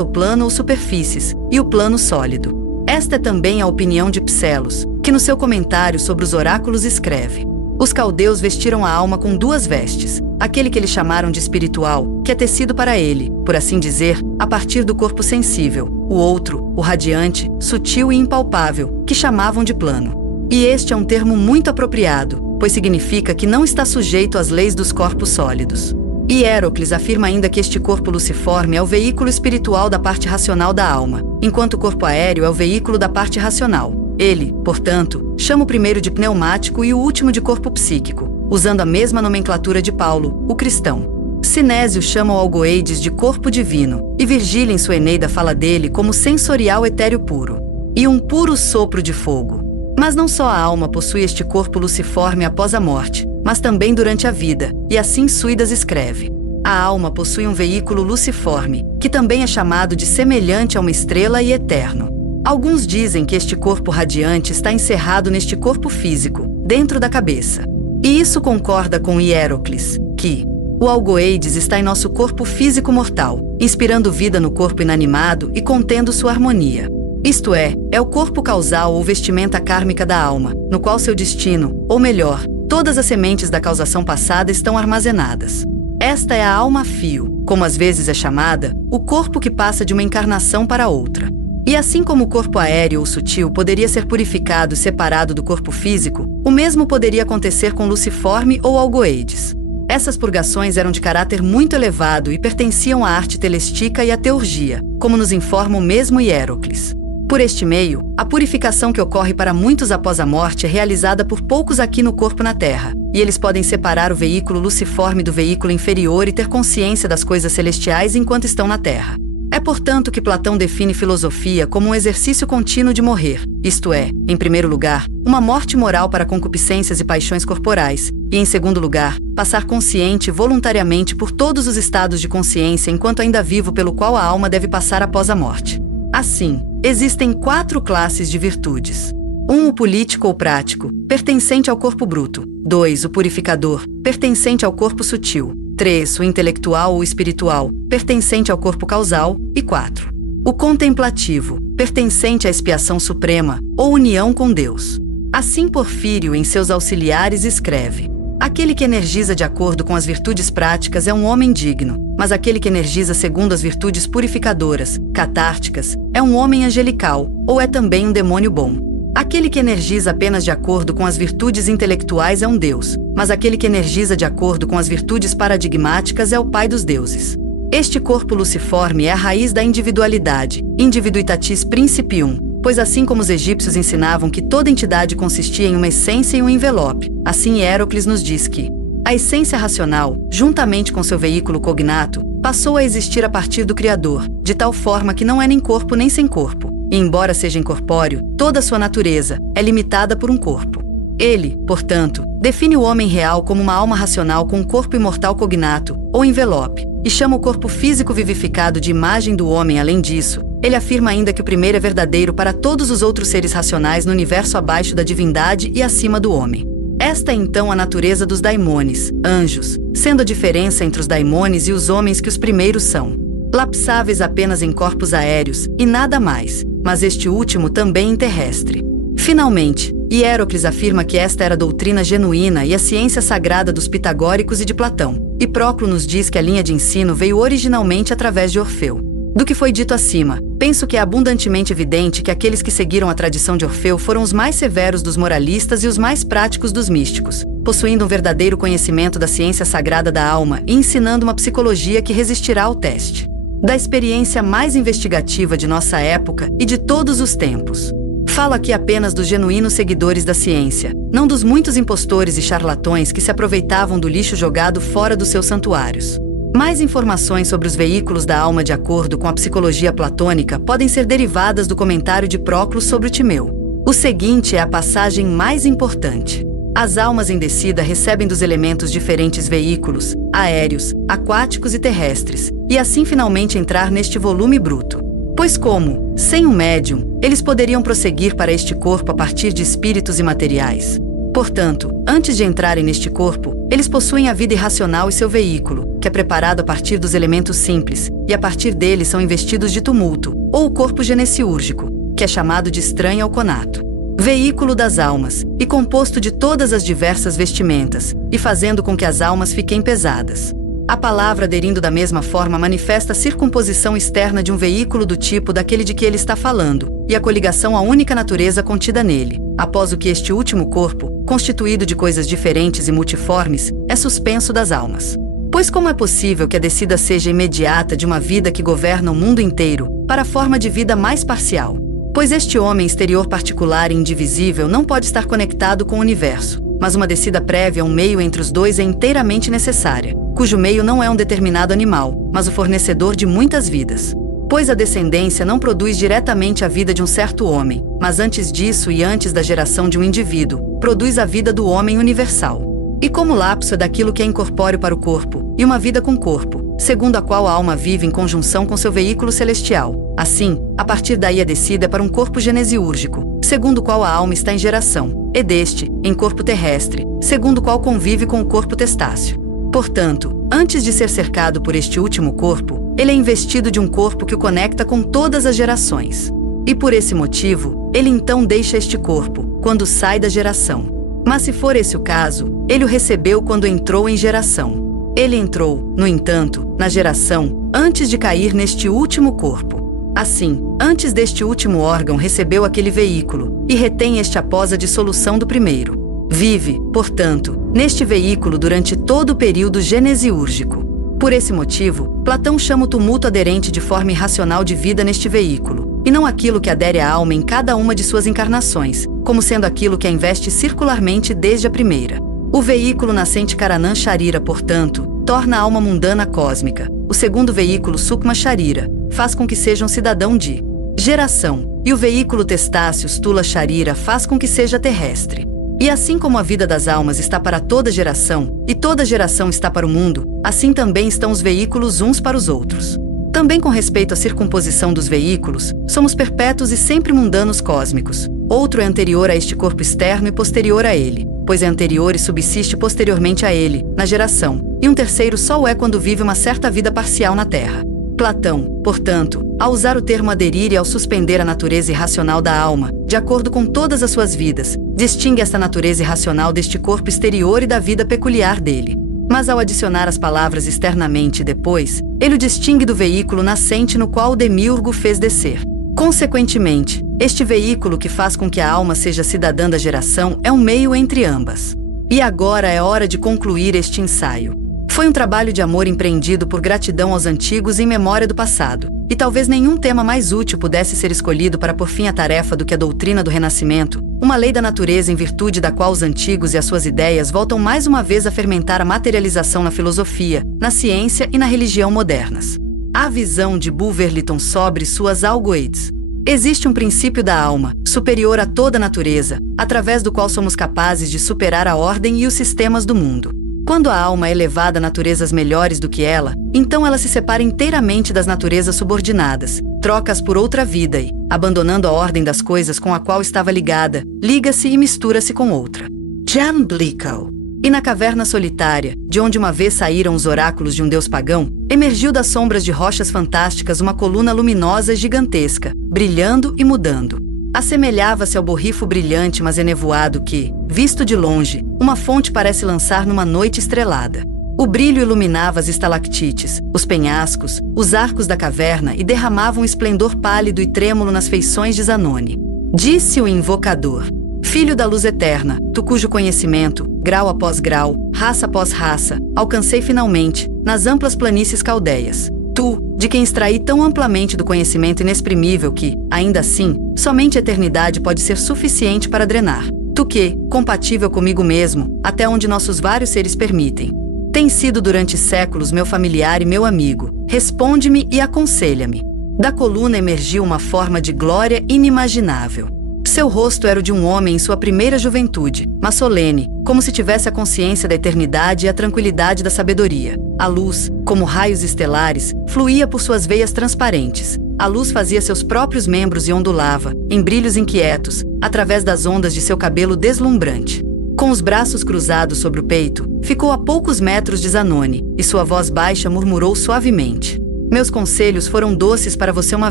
o plano ou superfícies, e o plano sólido. Esta é também a opinião de Psellos, que no seu comentário sobre os oráculos escreve: os caldeus vestiram a alma com duas vestes, aquele que eles chamaram de espiritual, que é tecido para ele, por assim dizer, a partir do corpo sensível, o outro, o radiante, sutil e impalpável, que chamavam de plano. E este é um termo muito apropriado, pois significa que não está sujeito às leis dos corpos sólidos. E Hierocles afirma ainda que este corpo luciforme é o veículo espiritual da parte racional da alma, enquanto o corpo aéreo é o veículo da parte racional. Ele, portanto, chama o primeiro de pneumático e o último de corpo psíquico, usando a mesma nomenclatura de Paulo, o cristão. Sinésio chama o algoeides de corpo divino, e Virgílio em sua Eneida fala dele como sensorial etéreo puro, e um puro sopro de fogo. Mas não só a alma possui este corpo luciforme após a morte, mas também durante a vida, e assim Suidas escreve: a alma possui um veículo luciforme, que também é chamado de semelhante a uma estrela e eterno. Alguns dizem que este corpo radiante está encerrado neste corpo físico, dentro da cabeça. E isso concorda com Hierocles, que o algoeides está em nosso corpo físico mortal, inspirando vida no corpo inanimado e contendo sua harmonia. Isto é o corpo causal ou vestimenta kármica da alma, no qual seu destino, ou melhor, todas as sementes da causação passada estão armazenadas. Esta é a alma-fio, como às vezes é chamada, o corpo que passa de uma encarnação para outra. E assim como o corpo aéreo ou sutil poderia ser purificado e separado do corpo físico, o mesmo poderia acontecer com Luciforme ou algoeides. Essas purgações eram de caráter muito elevado e pertenciam à arte telestica e à teurgia, como nos informa o mesmo Hierocles. Por este meio, a purificação que ocorre para muitos após a morte é realizada por poucos aqui no corpo na Terra, e eles podem separar o veículo luciforme do veículo inferior e ter consciência das coisas celestiais enquanto estão na Terra. É, portanto, que Platão define filosofia como um exercício contínuo de morrer, isto é, em primeiro lugar, uma morte moral para concupiscências e paixões corporais, e em segundo lugar, passar consciente voluntariamente por todos os estados de consciência enquanto ainda vivo pelo qual a alma deve passar após a morte. Assim, existem 4 classes de virtudes. 1. O político ou prático, pertencente ao corpo bruto. 2. O purificador, pertencente ao corpo sutil. 3. O intelectual ou espiritual, pertencente ao corpo causal. E 4. O contemplativo, pertencente à expiação suprema, ou união com Deus. Assim Porfírio, em seus auxiliares, escreve: aquele que energiza de acordo com as virtudes práticas é um homem digno, mas aquele que energiza segundo as virtudes purificadoras, catárticas, é um homem angelical, ou é também um demônio bom. Aquele que energiza apenas de acordo com as virtudes intelectuais é um deus, mas aquele que energiza de acordo com as virtudes paradigmáticas é o pai dos deuses. Este corpo luciforme é a raiz da individualidade, individuitatis principium, pois assim como os egípcios ensinavam que toda entidade consistia em uma essência e um envelope, assim Hierocles nos diz que a essência racional, juntamente com seu veículo cognato, passou a existir a partir do Criador, de tal forma que não é nem corpo nem sem corpo, e embora seja incorpóreo, toda sua natureza é limitada por um corpo. Ele, portanto, define o homem real como uma alma racional com um corpo imortal cognato, ou envelope, e chama o corpo físico vivificado de imagem do homem. Além disso, ele afirma ainda que o primeiro é verdadeiro para todos os outros seres racionais no universo abaixo da divindade e acima do homem. Esta é então a natureza dos daimones, anjos, sendo a diferença entre os daimones e os homens que os primeiros são lapsáveis apenas em corpos aéreos, e nada mais, mas este último também em terrestre. Finalmente, Hierocles afirma que esta era a doutrina genuína e a ciência sagrada dos pitagóricos e de Platão, e Próclo nos diz que a linha de ensino veio originalmente através de Orfeu. Do que foi dito acima, penso que é abundantemente evidente que aqueles que seguiram a tradição de Orfeu foram os mais severos dos moralistas e os mais práticos dos místicos, possuindo um verdadeiro conhecimento da ciência sagrada da alma e ensinando uma psicologia que resistirá ao teste da experiência mais investigativa de nossa época e de todos os tempos. Falo aqui apenas dos genuínos seguidores da ciência, não dos muitos impostores e charlatões que se aproveitavam do lixo jogado fora dos seus santuários. Mais informações sobre os veículos da alma de acordo com a psicologia platônica podem ser derivadas do comentário de Próclo sobre o Timeu. O seguinte é a passagem mais importante. As almas em descida recebem dos elementos diferentes veículos, aéreos, aquáticos e terrestres, e assim finalmente entrar neste volume bruto. Pois como, sem um médium, eles poderiam prosseguir para este corpo a partir de espíritos imateriais. Portanto, antes de entrarem neste corpo, eles possuem a vida irracional e seu veículo, que é preparado a partir dos elementos simples, e a partir dele são investidos de tumulto, ou o corpo genesiúrgico, que é chamado de estranho ao conato. Veículo das almas, e composto de todas as diversas vestimentas, e fazendo com que as almas fiquem pesadas. A palavra aderindo da mesma forma manifesta a circumposição externa de um veículo do tipo daquele de que ele está falando, e a coligação à única natureza contida nele, após o que este último corpo, constituído de coisas diferentes e multiformes, é suspenso das almas. Pois como é possível que a descida seja imediata de uma vida que governa o mundo inteiro, para a forma de vida mais parcial? Pois este homem exterior particular e indivisível não pode estar conectado com o universo, mas uma descida prévia a um meio entre os dois é inteiramente necessária, cujo meio não é um determinado animal, mas o fornecedor de muitas vidas. Pois a descendência não produz diretamente a vida de um certo homem, mas antes disso e antes da geração de um indivíduo, produz a vida do homem universal. E como o lapso é daquilo que é incorpóreo para o corpo, e uma vida com corpo, segundo a qual a alma vive em conjunção com seu veículo celestial. Assim, a partir daí a descida é para um corpo genesiúrgico, segundo o qual a alma está em geração, e deste, em corpo terrestre, segundo o qual convive com o corpo testáceo. Portanto, antes de ser cercado por este último corpo, ele é investido de um corpo que o conecta com todas as gerações. E por esse motivo, ele então deixa este corpo, quando sai da geração. Mas se for esse o caso, ele o recebeu quando entrou em geração. Ele entrou, no entanto, na geração, antes de cair neste último corpo. Assim, antes deste último órgão recebeu aquele veículo, e retém este após a dissolução do primeiro. Vive, portanto, neste veículo durante todo o período genesiúrgico. Por esse motivo, Platão chama o tumulto aderente de forma irracional de vida neste veículo, e não aquilo que adere à alma em cada uma de suas encarnações, como sendo aquilo que a investe circularmente desde a primeira. O veículo nascente Karanam Sharira, portanto, torna a alma mundana cósmica. O segundo veículo Sukma Sharira faz com que seja um cidadão de geração, e o veículo Testácio Stula Sharira faz com que seja terrestre. E assim como a vida das almas está para toda geração, e toda geração está para o mundo, assim também estão os veículos uns para os outros. Também com respeito à circumposição dos veículos, somos perpétuos e sempre mundanos cósmicos. Outro é anterior a este corpo externo e posterior a ele, pois é anterior e subsiste posteriormente a ele, na geração, e um terceiro só o é quando vive uma certa vida parcial na Terra. Platão, portanto, ao usar o termo aderir e ao suspender a natureza irracional da alma, de acordo com todas as suas vidas, distingue esta natureza irracional deste corpo exterior e da vida peculiar dele. Mas ao adicionar as palavras externamente depois, ele o distingue do veículo nascente no qual o demiurgo fez descer. Consequentemente, este veículo que faz com que a alma seja cidadã da geração é um meio entre ambas. E agora é hora de concluir este ensaio. Foi um trabalho de amor empreendido por gratidão aos antigos em memória do passado, e talvez nenhum tema mais útil pudesse ser escolhido para pôr fim à tarefa do que a doutrina do renascimento, uma lei da natureza em virtude da qual os antigos e as suas ideias voltam mais uma vez a fermentar a materialização na filosofia, na ciência e na religião modernas. A visão de Bulwer-Lytton sobre suas algoides. Existe um princípio da alma, superior a toda a natureza, através do qual somos capazes de superar a ordem e os sistemas do mundo. Quando a alma é elevada a naturezas melhores do que ela, então ela se separa inteiramente das naturezas subordinadas, troca-as por outra vida e, abandonando a ordem das coisas com a qual estava ligada, liga-se e mistura-se com outra. Jan Blichau. E na caverna solitária, de onde uma vez saíram os oráculos de um deus pagão, emergiu das sombras de rochas fantásticas uma coluna luminosa gigantesca, brilhando e mudando. Assemelhava-se ao borrifo brilhante mas enevoado que, visto de longe, uma fonte parece lançar numa noite estrelada. O brilho iluminava as estalactites, os penhascos, os arcos da caverna e derramava um esplendor pálido e trêmulo nas feições de Zanoni. Disse o invocador: Filho da luz eterna, tu cujo conhecimento, grau após grau, raça após raça, alcancei finalmente, nas amplas planícies caldeias. Tu, de quem extraí tão amplamente do conhecimento inexprimível que, ainda assim, somente a eternidade pode ser suficiente para drenar. Tu que, compatível comigo mesmo, até onde nossos vários seres permitem. Tens sido durante séculos meu familiar e meu amigo. Responde-me e aconselha-me. Da coluna emergiu uma forma de glória inimaginável. Seu rosto era o de um homem em sua primeira juventude, mas solene, como se tivesse a consciência da eternidade e a tranquilidade da sabedoria. A luz, como raios estelares, fluía por suas veias transparentes. A luz fazia seus próprios membros e ondulava, em brilhos inquietos, através das ondas de seu cabelo deslumbrante. Com os braços cruzados sobre o peito, ficou a poucos metros de Zanoni, e sua voz baixa murmurou suavemente. Meus conselhos foram doces para você uma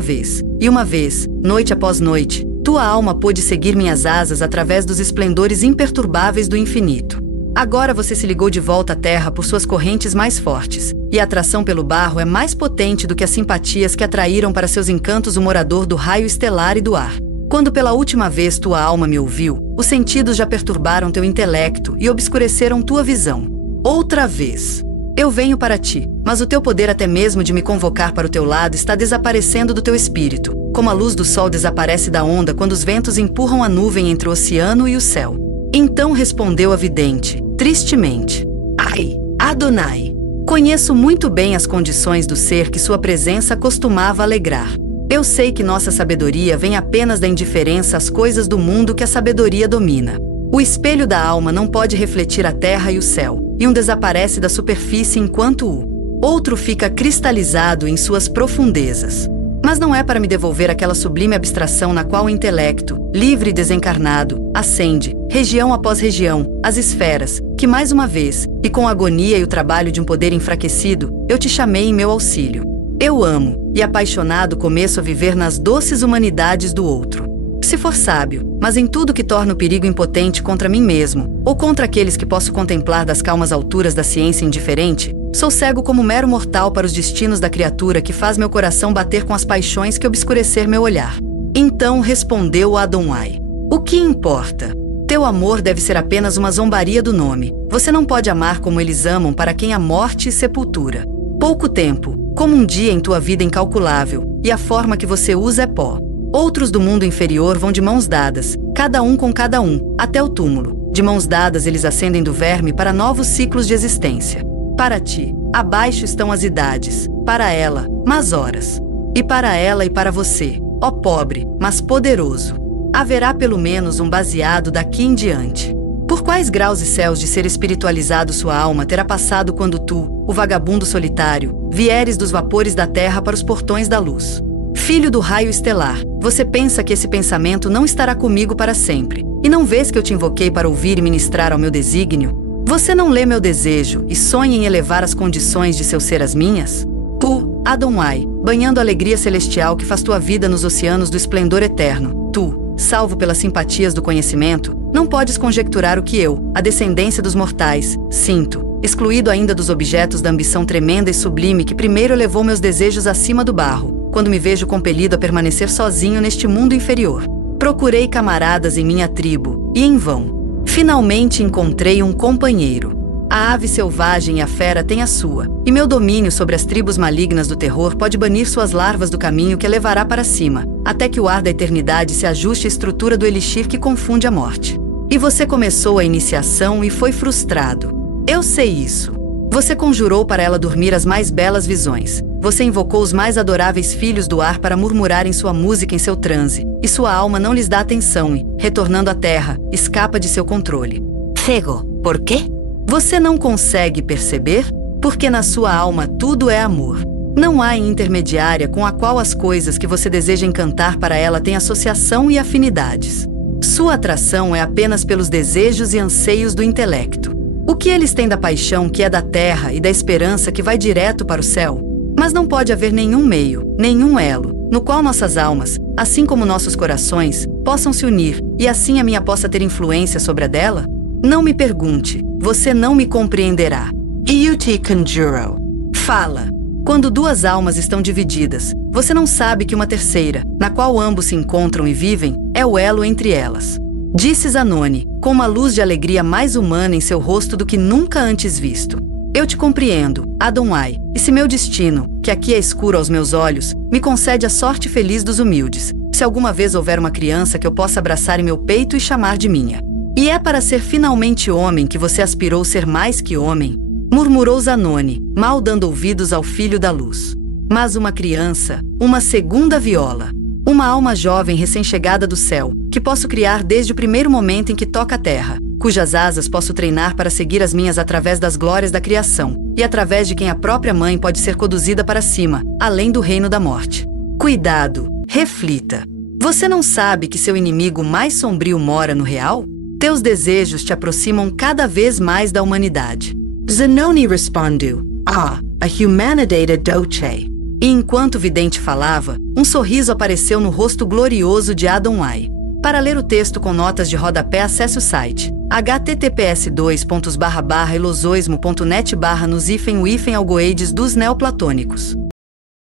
vez, e uma vez, noite após noite, tua alma pôde seguir minhas asas através dos esplendores imperturbáveis do infinito. Agora você se ligou de volta à terra por suas correntes mais fortes, e a atração pelo barro é mais potente do que as simpatias que atraíram para seus encantos o morador do raio estelar e do ar. Quando pela última vez tua alma me ouviu, os sentidos já perturbaram teu intelecto e obscureceram tua visão. Outra vez. Eu venho para ti, mas o teu poder até mesmo de me convocar para o teu lado está desaparecendo do teu espírito, como a luz do sol desaparece da onda quando os ventos empurram a nuvem entre o oceano e o céu. Então respondeu a vidente, tristemente: Ai, Adonai! Conheço muito bem as condições do ser que sua presença costumava alegrar. Eu sei que nossa sabedoria vem apenas da indiferença às coisas do mundo que a sabedoria domina. O espelho da alma não pode refletir a terra e o céu, e um desaparece da superfície enquanto o outro fica cristalizado em suas profundezas. Mas não é para me devolver aquela sublime abstração na qual o intelecto, livre e desencarnado, ascende, região após região, as esferas, que mais uma vez, e com a agonia e o trabalho de um poder enfraquecido, eu te chamei em meu auxílio. Eu amo, e apaixonado começo a viver nas doces humanidades do outro. Se for sábio, mas em tudo que torna o perigo impotente contra mim mesmo, ou contra aqueles que posso contemplar das calmas alturas da ciência indiferente, sou cego como mero mortal para os destinos da criatura que faz meu coração bater com as paixões que obscurecer meu olhar. Então respondeu Adonai: O que importa? Teu amor deve ser apenas uma zombaria do nome. Você não pode amar como eles amam para quem há morte e sepultura. Pouco tempo, como um dia em tua vida incalculável, e a forma que você usa é pó. Outros do mundo inferior vão de mãos dadas, cada um com cada um, até o túmulo. De mãos dadas eles ascendem do verme para novos ciclos de existência. Para ti, abaixo estão as idades, para ela, mas horas. E para ela e para você, ó pobre, mas poderoso, haverá pelo menos um baseado daqui em diante. Por quais graus e céus de ser espiritualizado sua alma terá passado quando tu, o vagabundo solitário, vieres dos vapores da terra para os portões da luz? Filho do raio estelar, você pensa que esse pensamento não estará comigo para sempre, e não vês que eu te invoquei para ouvir e ministrar ao meu desígnio? Você não lê meu desejo e sonha em elevar as condições de seu ser às minhas? Tu, Adonai, banhando a alegria celestial que faz tua vida nos oceanos do esplendor eterno, tu, salvo pelas simpatias do conhecimento, não podes conjecturar o que eu, a descendência dos mortais, sinto, excluído ainda dos objetos da ambição tremenda e sublime que primeiro elevou meus desejos acima do barro, quando me vejo compelido a permanecer sozinho neste mundo inferior. Procurei camaradas em minha tribo, e em vão. Finalmente encontrei um companheiro. A ave selvagem e a fera têm a sua, e meu domínio sobre as tribos malignas do terror pode banir suas larvas do caminho que a levará para cima, até que o ar da eternidade se ajuste à estrutura do elixir que confunde a morte. E você começou a iniciação e foi frustrado. Eu sei isso. Você conjurou para ela dormir as mais belas visões. Você invocou os mais adoráveis filhos do ar para murmurarem sua música em seu transe, e sua alma não lhes dá atenção e, retornando à terra, escapa de seu controle. Cego, por quê? Você não consegue perceber? Porque na sua alma tudo é amor. Não há intermediária com a qual as coisas que você deseja encantar para ela têm associação e afinidades. Sua atração é apenas pelos desejos e anseios do intelecto. O que eles têm da paixão que é da terra e da esperança que vai direto para o céu? Mas não pode haver nenhum meio, nenhum elo, no qual nossas almas, assim como nossos corações, possam se unir, e assim a minha possa ter influência sobre a dela? Não me pergunte, você não me compreenderá. E eu te conjuro. Fala. Quando duas almas estão divididas, você não sabe que uma terceira, na qual ambos se encontram e vivem, é o elo entre elas. Disse Zanoni, com uma luz de alegria mais humana em seu rosto do que nunca antes visto. Eu te compreendo, Adonai, e se meu destino, que aqui é escuro aos meus olhos, me concede a sorte feliz dos humildes, se alguma vez houver uma criança que eu possa abraçar em meu peito e chamar de minha. E é para ser finalmente homem que você aspirou ser mais que homem? Murmurou Zanoni, mal dando ouvidos ao filho da luz. Mas uma criança, uma segunda viola. Uma alma jovem recém-chegada do céu, que posso criar desde o primeiro momento em que toca a terra, cujas asas posso treinar para seguir as minhas através das glórias da criação, e através de quem a própria mãe pode ser conduzida para cima, além do reino da morte. Cuidado, reflita. Você não sabe que seu inimigo mais sombrio mora no real? Teus desejos te aproximam cada vez mais da humanidade. Zenoni respondeu, a humanidade doce. E enquanto o vidente falava, um sorriso apareceu no rosto glorioso de Adonai. Para ler o texto com notas de rodapé, acesse o site https://elozoismo.net/nos-algoeides dos neoplatônicos.